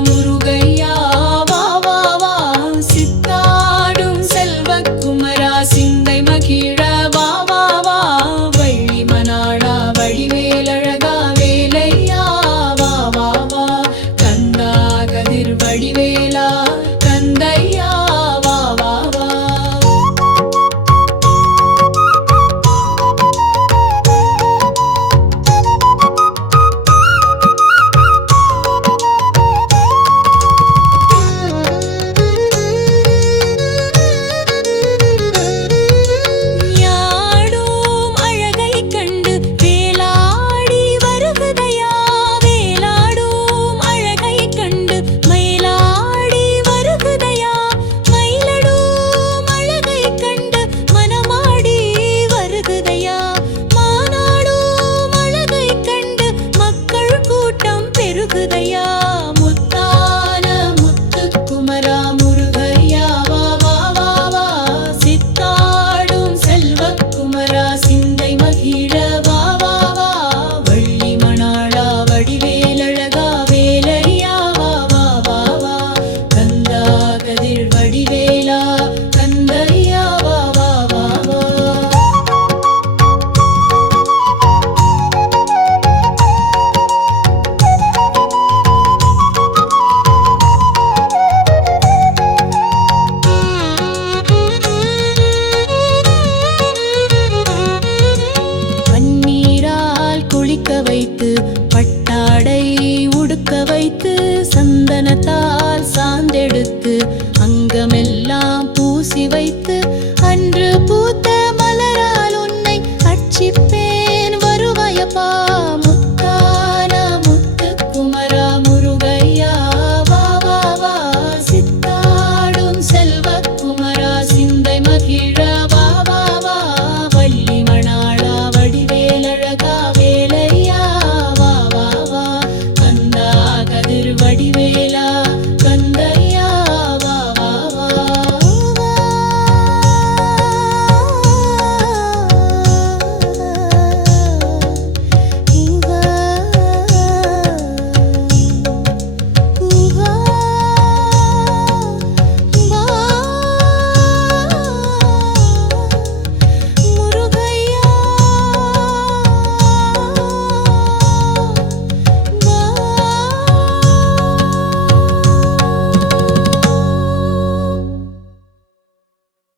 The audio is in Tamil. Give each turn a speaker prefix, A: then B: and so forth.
A: முருகன் சந்தனத்தால் சாந்தெடுத்து அங்கமே